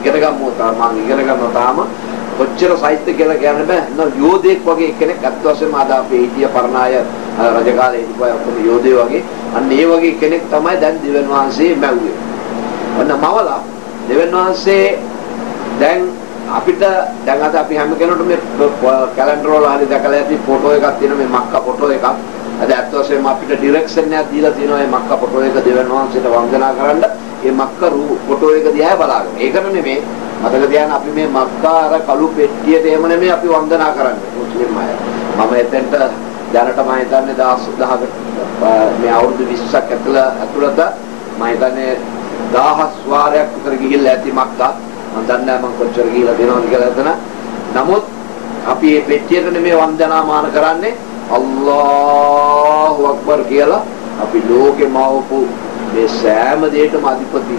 ඉගෙන ගමු මම ඉගෙන ගන්නවා තාම කොච්චර සාහිත්‍ය කියලා කියන්න බෑ. නෝ යෝධයෙක් වගේ කෙනෙක් අත් වශයෙන්ම ආද අපේ හිටිය පරණාය රජ කාලේ හිටපුවා ඔක්කොම යෝධයෝ වගේ. අන්න ඒ වගේ කෙනෙක් තමයි දැන් දෙවියන් වහන්සේ මැව්වේ. ඔන්න මවලා දෙවියන් වහන්සේ දැන් අපිට දැන් අද අපි හැම කෙනෙකුටම මේ කැලෙන්ඩර් වල හරි දැකලා ඇති ෆොටෝ එකක් තියෙන මේ මක්කා ෆොටෝ එකක්. අද අත් වශයෙන්ම අපිට ඩිරෙක්ෂන් එකක් දීලා තියෙනවා මේ මක්කා ෆොටෝ එක දෙවියන් වහන්සේට වන්දනා කරන්න. මේ මක්කා ෆොටෝ එක දිහා බලාගෙන. ඒකට නෙමෙයි මතක තියාගන්න අපි මේ මක්කා අර කළු පෙට්ටියට එහෙම නෙමෙයි අපි වන්දනා කරන්නේ මුස්ලිම් අය. මම එතෙන්ට දැනට මම හිතන්නේ 1000කට මේ අවුරුදු 20ක් ඇතුළත මම හිතන්නේ 1000 වාරයක් විතර ගිහිල්ලා ඇති මක්කා. මම දන්නේ නැහැ මම කොච්චර ගිහිල්ලා දෙනවද කියලා එතන. නමුත් අපි මේ පෙට්ටියට නෙමෙයි වන්දනාමාන කරන්නේ අල්ලාහ් අක්බර් කියලා අපි ලෝකෙ මවපු මේ සෑම දෙයකම අධිපති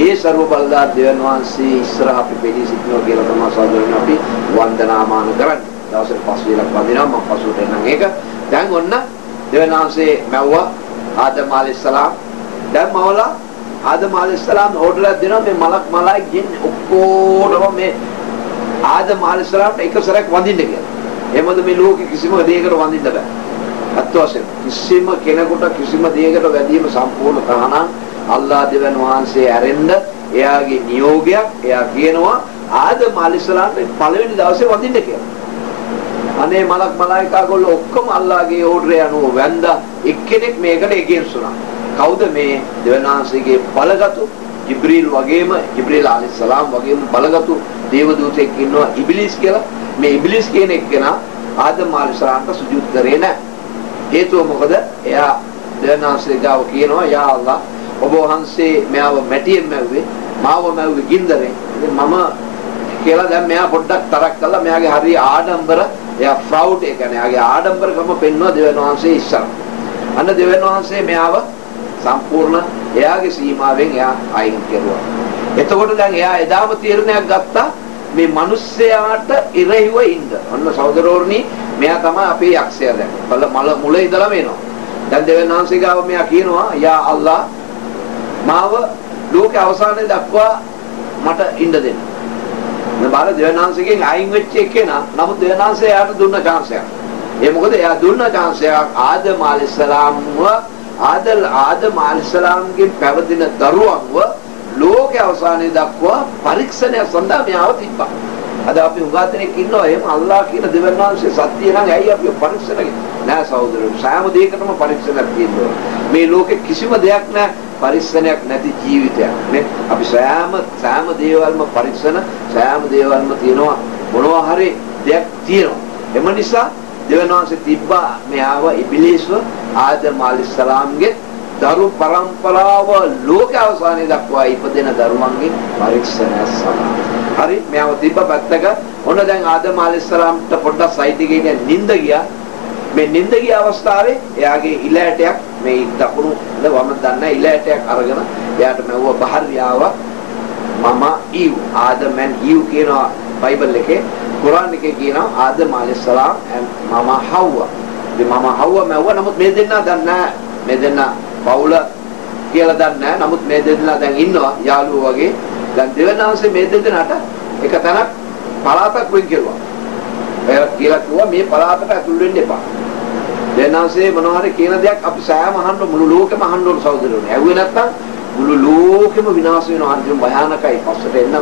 ඒ ਸਰව බලදාර දෙවියන් වහන්සේ ඉස්සරහ අපි පිළි සිටිනවා කියලා තමයි සාදරයෙන් අපි වන්දනාමාන කරන්නේ. දවසට 5 වේලක් වදිනවා මම පසුවට එන්නම් ඒක. දැන් ඔන්න දෙවියන් වහන්සේ මැව්වා ආදම් අලයිහිස්සලාම්. දැන් මවලා ආදම් අලයිහිස්සලාම් ඕඩරයක් දෙනවා මේ මලක් මලයි ගෙන්නේ ඔක්කොටම මේ ආදම් අලයිහිස්සලාම්ට එක සැරයක් වඳින්න කියලා. එහෙමද මේ ලෝකෙ කිසිම දෙයකට වඳින්න බෑ. අත්වශයෙන් කිසිම කෙනෙකුට කිසිම දෙයකට වැදීම සම්පූර්ණ තහනම් අල්ලාහ් දෙවියන් වහන්සේ ඇරෙන්න එයාගේ නියෝගයක්. එයා කියනවා ආදම් අලයිහිස්සලාම්ට පළවෙනි දවසේ වඳින්න කියලා. අනේ මලක් මලායිකා ගොල්ලෝ ඔක්කොම අල්ලාහගේ ඕඩරේ අනුව වැන්දා. එක්කෙනෙක් මේකට එගේන්ස් වුණා. කවුද මේ දෙවියන් වහන්සේගේ බලගතු ජිබ්‍රීල් වගේම ජිබ්‍රීල් අලයිහිස්සලාම් වගේම බලගතු දේව දූතෙක් ඉන්නවා ඉබ්ලිස් කියලා. මේ ඉබ්ලිස් කියන එක්කෙනා ආදම් අලයිහිස්සලාම්ට සුජූද් කරේ නැහැ. හේතුව මොකද? එයා දෙවියන් වහන්සේ ගාව කියනවා යා අල්ලාහ් ඔබ වහන්සේ මෙයාව මැටියෙන් මැව්වේ මාව මැව්වේ ගින්දරෙන්. මම කියලා දැන් මෙයා පොඩ්ඩක් තරක් කළා. මෙයාගේ හරි ආඩම්බර එයා ප්‍රවුඩ් ඒ කියන්නේ එයාගේ ආඩම්බරකම පෙන්වුවා දෙවියන් වහන්සේ ඉස්සර. අන්න දෙවියන් වහන්සේ මෙයාව සම්පූර්ණ එයාගේ සීමාවෙන් එයා අයින් කෙරුවා. එතකොට දැන් එයා එදාම තීරණයක් ගත්තා මේ මිනිස්සයාට ඉරෙහිව ඉන්න. ඔන්න සහෝදරෝර්ණි මෙයා තමයි අපේ යක්ෂයා දැන්. මල මුල ඉඳලම එනවා. දැන් දෙවියන් වහන්සේ ගාව මෙයා කියනවා යා අල්ලාහ් මාව ලෝක අවසානයේ දක්වා මට ඉන්න දෙන්න. බාල දෙවියන් වහන්සේගෙන් අයින් වෙච්ච එකේනා නමුත් දෙවියන් වහන්සේ එයාට දුන්න chance එකක්. ඒ මොකද එයා දුන්න chance එකක් ආදම් අලයිහිස්සලාම්ව ආදම් අලයිහිස්සලාම්ගේ පැවතින දරුවන්ව ලෝක අවසානයේ දක්වා පරීක්ෂණය සඳහා මෙයාව තිබ්බා. අද අපි උගා දෙනෙක් ඉන්නවා එහෙම අල්ලාහ් කියන දෙවියන් වහන්සේ සත්‍ය නම් ඇයි අපි පරීක්ෂණය නෑ සහෝදරයෝ. සෑම දෙයකටම පරීක්ෂණයක් තියෙනවා. මේ ලෝකේ කිසිම දෙයක් නෑ පරීක්ෂණයක් නැති ජීවිතයක් නේ. අපි සෑම දේවල්ම පරීක්ෂණ සෑම දේවල්ම තියෙනවා මොනවා හරි දෙයක් තියෙනවා. එම නිසා දෙවියන් වහන්සේ තිබ්බා මෙයාව ඉබ්ලිස්ව ආදම් අලයිහිස්සලාම්ගේ දරු පරම්පරාව ලෝක අවසානයේ දක්වා ඉපදෙන දරුවන්ගේ පරීක්ෂණය සඳහා. හරි මෙයාව තිබ්බ පැත්තක. ඔන්න දැන් ආදම් අලයිහිස්සලාම්ට පොඩ්ඩක් සයිට් එකේ ඉන්න නිින්ද ගියා. මේ නිින්ද ගිය අවස්ථාවේ එයාගේ ඉලෑටයක් මේ දකුණු වම දන්න ඉලෑටයක් අරගෙන එයාට මැව්ව බහර්යාව මම ඊව් ආදම් and ඊව් කියනවා බයිබල් එකේ. කුරාන් එකේ කියනවා ආදම් අලයිහිස්සලාම් and මම හව්වා. ඉතින් මම හව්වා මැව්වා. නමුත් මේ දෙන්නා දන්නේ නැහැ. මේ දෙන්නා පවුල කියලා දන්නේ නැහැ. නමුත් මේ දෙන්නා දැන් ඉන්නවා යාළුවෝ වගේ. දැන් දෙවියන් වහන්සේ මේ දෙන්නාට එක තැනක් පළාතක් වෙන් කෙරුවා. එයා කියලා කිව්වා මේ පළාතට ඇතුල් වෙන්න එපා. දෙන්නාසේ මොනවා හරි කියන දෙයක් අපි සෑම අහන්න මුළු ලෝකෙම අහන්න ඕන සහෝදරයෝ. ඇහුවේ නැත්තම් මුළු ලෝකෙම විනාශ වෙනවා. අන්තිම භයානකයි. පස්සට එන්නම්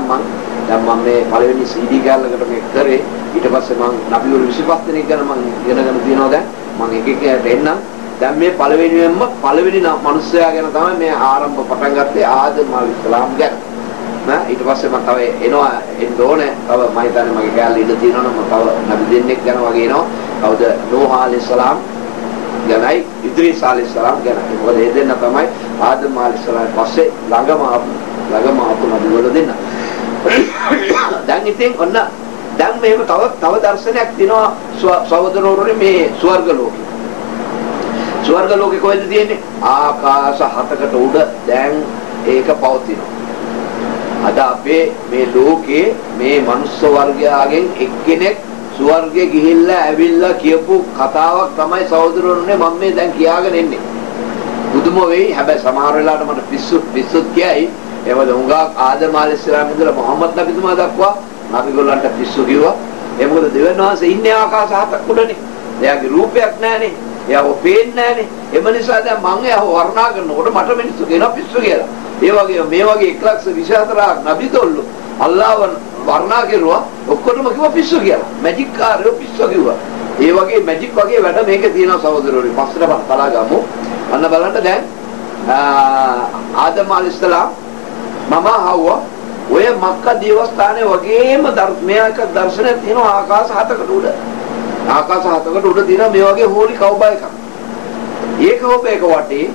දැන් මම මේ පළවෙනි CD ගාල්ලකට මේ කරේ. ඊට පස්සේ මම නබිවරු 25 දෙනෙක් ගැන මම ඉගෙනගෙන තියෙනවා දැන්. මම එක එකට එන්නම්. දැන් මේ පළවෙනියෙන්ම පළවෙනි මිනිස්සයා ගැන තමයි මේ ආරම්භ පටන් ගත්තේ ආදම් අලයිහිස්සලාම් ගැන. නෑ ඊට පස්සේ මම තව එනවා එන්න ඕනේ. තව මම හිතන්නේ මගේ කැලේ ඉඳ තියෙනවා නම් මම තව නබි දෙන්නෙක් ගැන වගේ එනවා. කවුද? නූහ් අලයිහිස්සලාම් ගැනයි ඉද්‍රීස් අලයිහිස්සලාම් ගැනයි. මොකද මේ දෙන්න තමයි ආදම් අලයිහිස්සලාම් පස්සේ ළඟම ආපු නබිවරු දෙන්න. දැන් ඉතින් ඔන්න දැන් මේක තව දර්ශනයක් තියෙනවා සහෝදරවරුනි මේ ස්වර්ග ලෝකේ. ස්වර්ග ලෝකේ කොහෙද තියෙන්නේ? ආකාශ 7කට උඩ දැන් ඒක පවතිනවා. අද අපේ මේ ලෝකේ මේ මනුස්ස වර්ගයාගෙන් එක්කෙනෙක් ස්වර්ගේ ගිහිල්ලා ඇවිල්ලා කියපු කතාවක් තමයි සහෝදරවරුනි මම මේ දැන් කියාගෙන ඉන්නේ. බුදුම වෙයි. හැබැයි සමහර වෙලාවට මට පිස්සුත් කියයි. එවද උංගා ආදම අලයිහිස්ලාම් ඉඳලා මොහම්මද් නබිතුමා දක්වා නබිගොල්ලන්ට පිස්සු කිව්වා. ඒ මොකද දෙවියන් වහන්සේ ඉන්නේ ආකාශ හතක් උඩනේ. එයාගේ රූපයක් නැහනේ. එයාව පේන්නේ නැහනේ. එම නිසා දැන් මම එයාව වර්ණනා කරනකොට මට මිනිස්සු කියනවා පිස්සු කියලා. ඒ වගේ මේ වගේ 124ක් නබිතොල්ලු අල්ලාහව වර්ණනා කරුවා ඔක්කොටම කිව්වා පිස්සු කියලා. මැජික් කාරයෝ පිස්සු කිව්වා. ඒ වගේ මැජික් වගේ වැඩ මේකේ තියෙනවා සහෝදරවරුනි. පස්සට බලා ගමු. අන්න බලන්න දැන් ආදම අලයිහිස්ලාම් මම හව්වා ඔය මක්කා දේවස්ථානයේ වගේම මේක දර්ශනයක් තියෙනවා ආකාශ හතකට උඩ. ආකාශ හතකට උඩ තියෙනවා මේ වගේ හෝලි කවුබා එකක්. ඒ කවුබා එක වටේ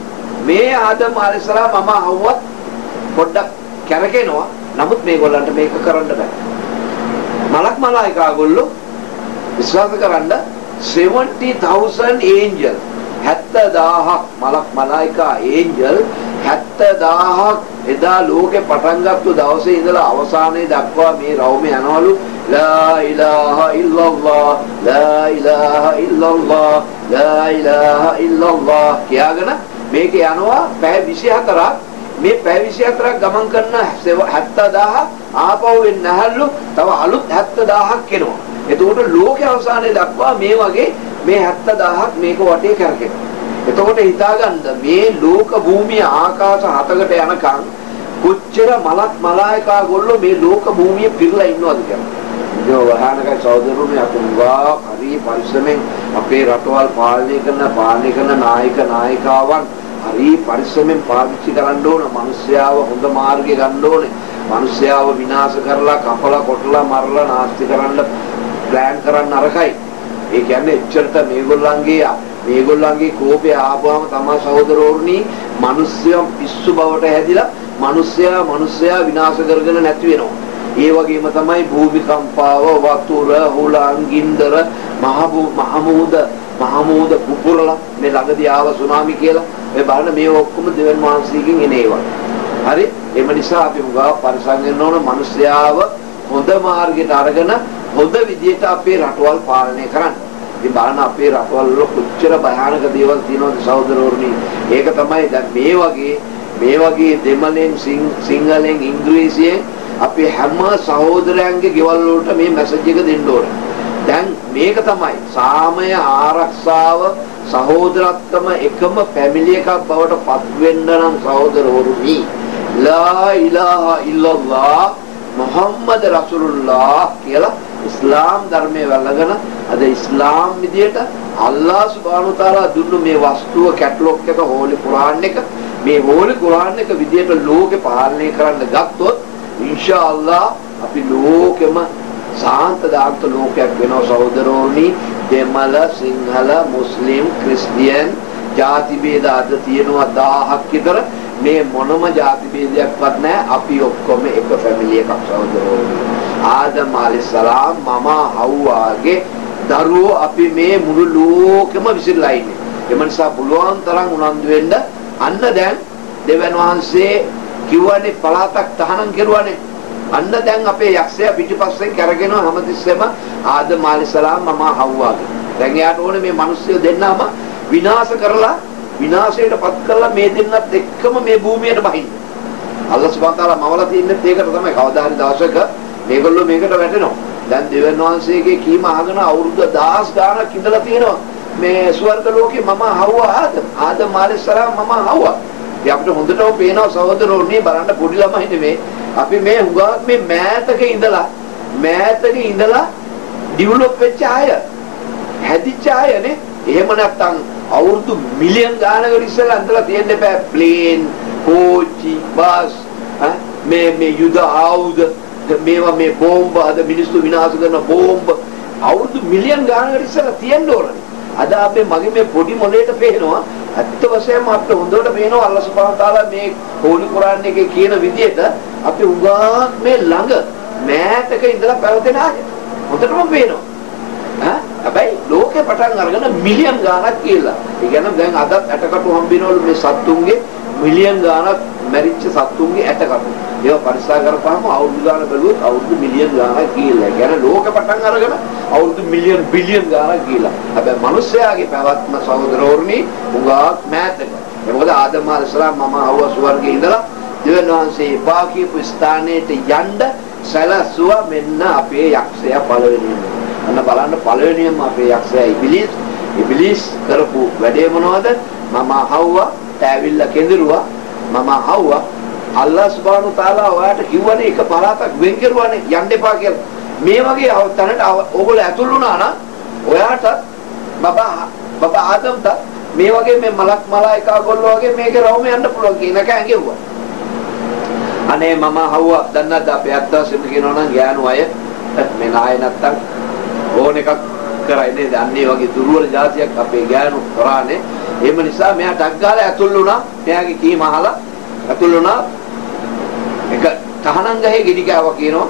මේ ආදම අලයිහිස්ලාම් මම හව්වත් පොඩ්ඩක් කැරකෙනවා. නමුත් මේගොල්ලන්ට මේක කරන්න බෑ. මලක් මලායිකාගොල්ලෝ විශ්වාස කරන්න 70,000 angel 70000ක් මලක් මලායිකා angel 70000ක් එදා ලෝකේ පටන් ගත්ත දවසේ ඉඳලා අවසානයේ දක්වා මේ රවුමේ යනවලු ලා ඉලාහා ඉල්ලල්ලාහ් ලා ඉලාහා ඉල්ලල්ලාහ් ලා ඉලාහා ඉල්ලල්ලාහ් කියගෙන මේක යනවා පැය 24ක්. මේ පැය 24ක් ගමන් කරන 70000 ආපහු වෙන්නේ නැහැලු. තව අලුත් 70000ක් එනවා. එතකොට ලෝකේ අවසානයේ දක්වා මේ වගේ මේ 70000ක් මේක වටේ කරකිනවා. එතකොට හිතාගන්න මේ ලෝක භූමිය ආකාශ හතකට යනකම් කොච්චර මලක් මලායිකා ගොල්ලෝ මේ ලෝක භූමිය පිරලා ඉන්නවද කියලා. ඒ වහානකයි සහෝදරුනි අකුංගා හරි පරිස්සමෙන් අපේ රටවල් පාලනය කරන නායකයන් හරි පරිස්සමෙන් පාවිච්චි කරන්න ඕන. මිනිස්යාව හොඳ මාර්ගය ගන්න ඕනේ. මිනිස්යාව විනාශ කරලා කපලා කොටලා මරලා නාස්ති කරන්න ප්ලෑන් කරන්න අරකයි. ඒ කියන්නේ එච්චරට මේගොල්ලන්ගේ කෝපය ආපුවාම තමයි සහෝදරවරුනි මිනිස්යන් පිස්සු බවට හැදිලා මිනිස්යා විනාශ කරගෙන නැති වෙනවා. ඒ වගේම තමයි භූමිකම්පාව, වතුර, හුලං, ගින්දර, මහමූද පුපුරලා මේ ළඟදී ආව සුනාමි කියලා. මේ බලන්න මේ ඔක්කොම දෙවියන් වහන්සේගෙන් එන ඒවා. හරි? එම නිසා අපි උගා පරිසම් වෙන්න ඕන මිනිස්යාව හොඳ මාර්ගයට අරගෙන හොඳ විදියට අපේ රටවල් පාලනය කරන්න. ඉතින් බලන්න අපේ රටවල් වල කොච්චර භයානක දේවල් තියෙනවද සහෝදරවරුනි. ඒක තමයි දැන් මේ වගේ දෙමළෙන් සිංහලෙන් ඉංග්‍රීසියෙන් අපි හැම සහෝදරයන්ගේ ගෙවල් වලට මේ මැසේජ් එක දෙන්න ඕනේ. දැන් මේක තමයි සාමය ආරක්ෂාව සහෝදරත්වම එකම ෆැමිලි එකක් බවට පත් වෙන්න නම් සහෝදරවරුනි ලා ඉලාහා ඉල්ලල්ලාහ් මුහම්මද් රසූලුල්ලාහ් කියලා ඉස්ලාම් ධර්මයේ වැළගෙන අද ඉස්ලාම් විදියට අල්ලාහ් සුබ්හානහු තාලා දුන්නු මේ වස්තුව කැටලොග් එක හෝලි කුරාන් එක මේ හෝලි කුරාන් එක විදියට ලෝකේ පාලනය කරන්න ගත්තොත් ඉන්ෂාඅල්ලාහ් අපි ලෝකෙම සාන්ත දාන්ත ලෝකයක් වෙනවා සහෝදරෝනි. දෙමළ සිංහල මුස්ලිම් ක්‍රිස්තියන් ಜಾති ભેද අද තියෙනවා 1000ක් විතර. මේ මොනම ಜಾති ભેදයක්වත් නැහැ. අපි ඔක්කොම එක ෆැමිලි එකක් සහෝදරෝනි. ආදම් අලයිහිස්සලාම් මම හව්වාගේ දරුවෝ අපි මේ මුළු ලෝකෙම විසිරලා ඉන්නේ. ඒ නිසා පුළුවන් තරම් උනන්දු වෙන්න. අන්න දැන් දෙවියන් වහන්සේ කිව්වනේ පළාතක් තහනම් කෙරුවානේ. අන්න දැන් අපේ යක්ෂයා පිටිපස්සෙන් කරගෙනවා හැමතිස්සෙම ආදම් අලයිහිස්සලාම් මම හව්වාගේ. දැන් එයාට ඕනේ මේ මිනිස්සු දෙන්නම විනාශ කරලා විනාශයටපත් කරලා මේ දෙන්නත් එක්කම මේ භූමියට බහින්න. අල්ලාහ් සුබ්හානහු තාලා මවලා තින්නේ ඒකට තමයි. කවදා හරි දවසක මේගොල්ලෝ මේකට වැටෙනවා. දැන් දෙවියන් වහන්සේගේ කීම අහගෙන අවුරුදු 1000 ගාණක් ඉඳලා තියෙනවා. මේ ස්වර්ග ලෝකේ මම හව්වා ආදම් අලයිහිස්සලාම් මම හව්වා. ඒ අපිට හොඳටම පේනවා සහෝදරෝනි බලන්න පොඩි ළමයි නෙමේ. අපි මේ හුඟක් මේ මෑතක ඉඳලා ඩිවලොප් වෙච්ච අය හැදිච්ච අයනේ. එහෙම නැත්තම් අවුරුදු මිලියන් ගානකට ඉස්සෙල්ලා ඉඳලා තියෙන්න බෑ ප්ලේන් කෝච්චි බස් මේ යුද ආයුධ මේවා මේ බෝම්බ අද මිනිස්සු විනාශ කරන බෝම්බ අවුරුදු මිලියන් ගානකට ඉස්සෙල්ලා තියෙන්න ඕනේ. අද අපේ මගේ මේ පොඩි මොලේට පේනවා ඇත්ත වශයෙන්ම අපිට හොඳට පේනවා අල්ලාහ් සුබ්හානහු තාලා මේ හෝලි කුරාන් එකේ කියන විදිහට අපි උගාක් මේ ළඟ මෑතක ඉඳලා පැවතෙන ආය හොඳටම පේනවා. හැබැයි ලෝකේ පටන් අරගෙන මිලියන් ගාණක් කියලා. ඒ කියන්නේ දැන් අදත් ඇටකටු හම්බිනවලු මේ සත්තුන්ගේ මිලියන් ගාණක් මැරිච්ච සත්තුන්ගේ ඇටකටු. ඒවා පරික්ෂා කරපුවාම අවුරුදු ගාණ බැලුවොත් අවුරුදු මිලියන් ගාණක් කියලා. ඒ කියන්නේ ලෝකේ පටන් අරගෙන අවුරුදු මිලියන් බිලියන් ගාණක් කියලා. හැබැයි මිනිස්යාගේ පැවැත්ම සහෝදරවරුනි උගාක් මෑතක. ඒ මොකද ආදම් අලයිහිස්සලාම් මම ආව ස්වර්ගයේ ඉඳලා දෙවියන් වහන්සේ පාකීපු ස්ථානයට යන්න සැලසුවා මෙන්න අපේ යක්ෂයා පළවෙනිම. අන්න බලන්න පළවෙනිම අපේ යක්ෂයා ඉබ්ලිස් කරපු වැඩේ මොනවද? මම හව්වා ඇවිල්ලා කෙඳිරුවා. මම හව්වා අල්ලාහ් සුබ්හානහු තාලා ඔයාට කිව්වනේ එක පළාතක් වෙන් කරුවානේ යන්න එපා කියලා. මේ වගේ තැනට ඕගොල්ලෝ ඇතුළු වුණා නම් ඔයාට බබා ආදම්ට මේ වගේ මේ මලායිකා ගොල්ලෝ වගේ මේකේ රවුම යන්න පුළුවන් කියන එක ඇඟෙව්වා. අනේ මම හව්වා දන්නද අපේ අත්තාසෙම කියනවා නම් ගෑනු අය මේ නාය නැත්තම් ඕන එකක් කරයි නේද? අන්නේ වගේ දුර්වල જાතියක් අපේ ගෑනු කරානේ. එහෙම නිසා මෙයා ඩක් ගාලා ඇතුළු වුණා. මෙයාගේ කීම අහලා ඇතුළු වුණා. එක තහනම් ගහේ ගෙඩි කෑවා කියනවා.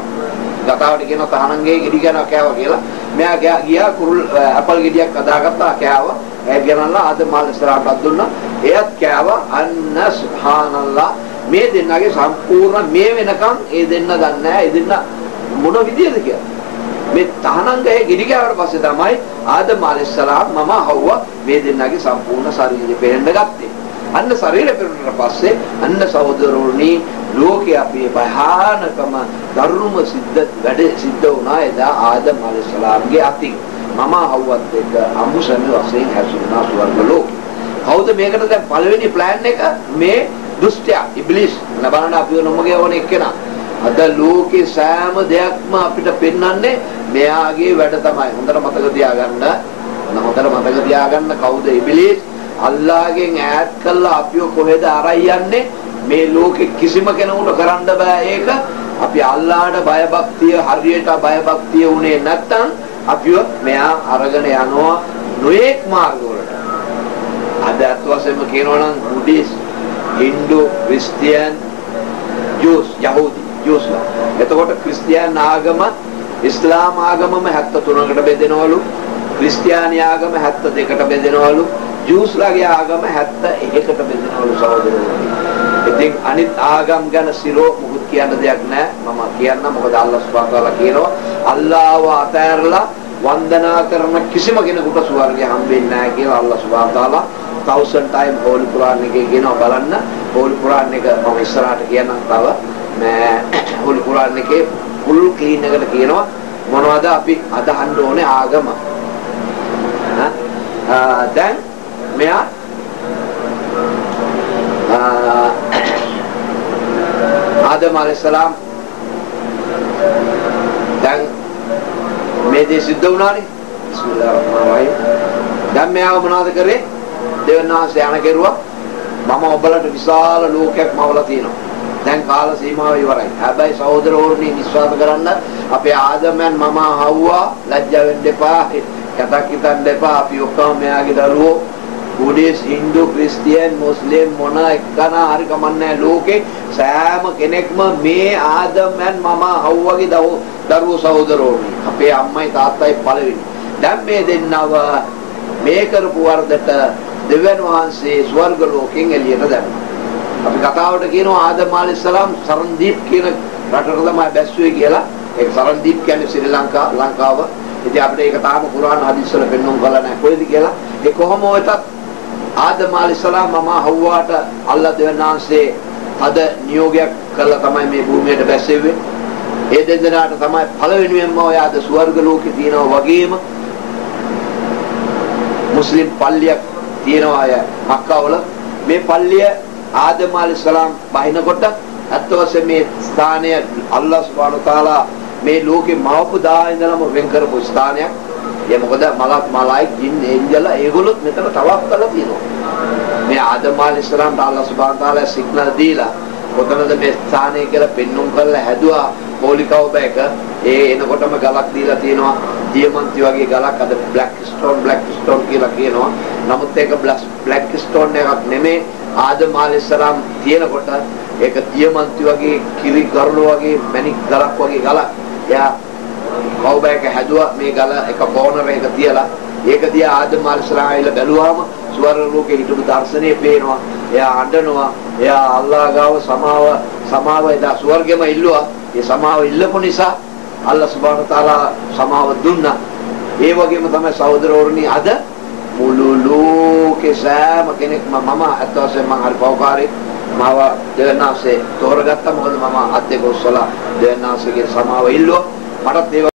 ගතාවට කියනවා තහනම් ගහේ ගෙඩි කෑවා කියලා. මෙයා ගියා කුරුල් ඇපල් ගෙඩියක් අදාගත්තා කෑවා. ඒ ගණන්ලා අද මාල් ඉස්සරහට දුන්නා. එයත් කෑවා. අන්න සුබ්හානල්ලාහ් මේ දෙන්නගේ සම්පූර්ණ මේ වෙනකන් ඒ දෙන්න දන්නේ නැහැ. ඒ දෙන්න මොන විදියද කියලා. මේ තහනම් ගහේ ගෙඩි කෑවට පස්සේ තමයි ආදම් අලයිහිස්සලාම් මම හව්වා මේ දෙන්නගේ සම්පූර්ණ ශරීරය පෙරෙන්න ගත්තේ. අන්න ශරීරය පෙරෙන්නට පස්සේ අන්න සහෝදරවරුනි ලෝකේ අපේ භයානකම ධර්ම සිද්ධ වුණා එදා ආදම් අලයිහිස්සලාම්ගේ අතින්. මම හව්වත් එක්ක අමුසම වශයෙන් හැසිරුණා ස්වර්ග ලෝකේ. කවුද මේකට දැන් පළවෙනි ප්ලෑන් එක? මේ දුෂ්ටයා ඉබ්ලිස්. නබලන අපිව නොමගේ ඕනේ එක්කෙනා. අද ලෝකේ සෑම දෙයක්ම අපිට පෙන්වන්නේ මෙයාගේ වැඩ තමයි. හොඳට මතක තියාගන්න කවුද ඉබ්ලිස්? අල්ලාහ්ගෙන් ඈත් කළා අපිව කොහෙද අරයි යන්නේ? මේ ලෝකේ කිසිම කෙනෙකුට කරන්න බෑ ඒක. අපි අල්ලාහට බය භක්තිය හරියට බය භක්තිය උනේ නැත්තම් අපිව මෙයා අරගෙන යනවා නොඑක් මාර්ගවලට. අද අත් වශයෙන්ම කියනවා නම් බුද්දිස්, හින්දු, ක්‍රිස්තියානි, ජූස්, යහූදි යෝස්ලා. එතකොට ක්‍රිස්තියානි ආගම ඉස්ලාම් ආගමම 73කට බෙදෙනවලු. ක්‍රිස්තියානි ආගම 72කට බෙදෙනවලු. ජූස්ලාගේ ආගම 71කට බෙදෙනවලු සහෝදරයෝ. ඉතින් අනිත් ආගම් ගැන සිරෝ මොකුත් කියන්න දෙයක් නැහැ. මම කියන්නම් මොකද අල්ලාහ් සුබ්හානහු තාලා කියනවා අල්ලාහ්ව අතෑරලා වන්දනා කරන කිසිම කෙනෙකුට ස්වර්ගය හම්බෙන්නේ නැහැ කියලා අල්ලාහ් සුබ්හානහු තාලා 1000 time හෝලි කුරාන් එකේ කියනවා බලන්න. හෝලි කුරාන් එක මම ඉස්සරහට කියන්නම් තව. හෝලි කුරාන් එකේ ෆුල් ක්ලීන් එකට කියනවා මොනවද අපි අදහන්න ඕනේ ආගම. දැන් මෙයා ආදම් අලයිහිස්සලාම් දැන් මේ දේ සිද්ධ වුණානේ. බිස්මිල්ලාහිර් රහ්මානිර් රහීම්. දැන් මෙයා මොනවද කරේ? දෙවියන් වහන්සේ යන කෙරුවා මම ඔබලට විශාල ලෝකයක් මවලා තියෙනවා. දැන් කාල සීමාව ඉවරයි. හැබැයි සහෝදරවරුනි විශ්වාස කරන්න අපේ ආදමයන් මම හව්වා ලැජ්ජා වෙන්න එපා. කතාක් හිතන්න එපා. අපි ඔක්කොම මෙයාගේ දරුවෝ බුද්දිස්, හින්දු, ක්‍රිස්තියානි, මුස්ලිම් මොන එකනා හරි කමන්නේ ලෝකේ සෑම කෙනෙක්ම මේ ආදමයන් මම හව්වාගේ දරුවෝ සහෝදරවරුනි. අපේ අම්මයි තාත්තයි පළවෙනි. දැන් මේ දෙන්නව මේ කරපු වරදට දෙවියන් වහන්සේ ස්වර්ග ලෝකෙන් එළියට දැම්මා. අපි කතාවට කියනවා ආදම් අලයිහිස්සලාම් සරන්දීප් කියන රටට තමයි බැස්සුවේ කියලා. ඒක සරන්දීප් කියන්නේ ශ්‍රී ලංකාව. ඉතින් අපිට ඒක තාම කුරාන් හදීස් වල පෙන්වන්න ගල නැහැ. කොහෙද කියලා? ඒ කොහොම වෙතත් ආදම් අලයිහිස්සලාම් මම හව්වාට අල්ලාහ් දෙවියන් වහන්සේ අද නියෝගයක් කළා තමයි මේ භූමියට බැස්සෙන්නේ. ඒ දෙන්නාට තමයි පළවෙනියෙන්ම ඔය අද ස්වර්ග ලෝකේ තියෙනවා වගේම මුස්ලිම් පල්ලියක් තියෙනවා අය මක්කාවල. මේ පල්ලිය ආදම් අලයිහිස්සලාම් බහිනකොට අත් වශයෙන් මේ ස්ථානය අල්ලාහ් සුබ්හානහු තාලා මේ ලෝකේ මවපු දා ඉඳලම වෙන් කරපු ස්ථානයක්. ඒ මොකද මලායික් ජින් එන්ජල ඒගොල්ලොත් මෙතන තවක් කරලා තියෙනවා. මේ ආදම් අලයිහිස්සලාම්ට අල්ලාහ් සුබ්හානහු තාලා සිග්නල් දීලා කොතනද මේ ස්ථානය කියලා පෙන්වුම් කරලා හැදුවා පොලිකව බෑක. ඒ එනකොටම ගලක් දීලා තියෙනවා. දියමන්ති වගේ ගලක් අද බ්ලැක් ස්ටෝන් කියලා කියනවා. නමුත් ඒක බ්ලැක් ස්ටෝන් එකක් නෙමෙයි. ආදම් අලයිහිස්සලාම් තියෙනකොට ඒක දියමන්ති වගේ කිරි ගරුල වගේ මැණික් ගලක් වගේ ගලක්. එයා කවුබෑක හැදුවා මේ ගල එක කෝනර් එක තියලා ඒක දිහා ආදම් අලයිහිස්සලාම් ඇවිල්ලා බැලුවාම ස්වර්ග ලෝකේ හිටපු දර්ශනේ පේනවා. එයා අඬනවා. එයා අල්ලාහ් ගාව සමාව එදා ස්වර්ගෙම ඉල්ලුවා. ඒ සමාව ඉල්ලපු නිසා අල්ලාහ් සුබ්හානහු තාලා සමාව දුන්නා. ඒ වගේම තමයි සහෝදරවරුනි අද මුළු ලෝකේ සෑම කෙනෙක්ම මම අත්වශයෙන් මම හරි පෞකාරී මාව දෙවනාසේ තෝරගත්තා. මොකද මම අත් දෙක ඔස්සලා දෙවනාසේගේ සමාව ඉල්ලුවා. මටත් ඒ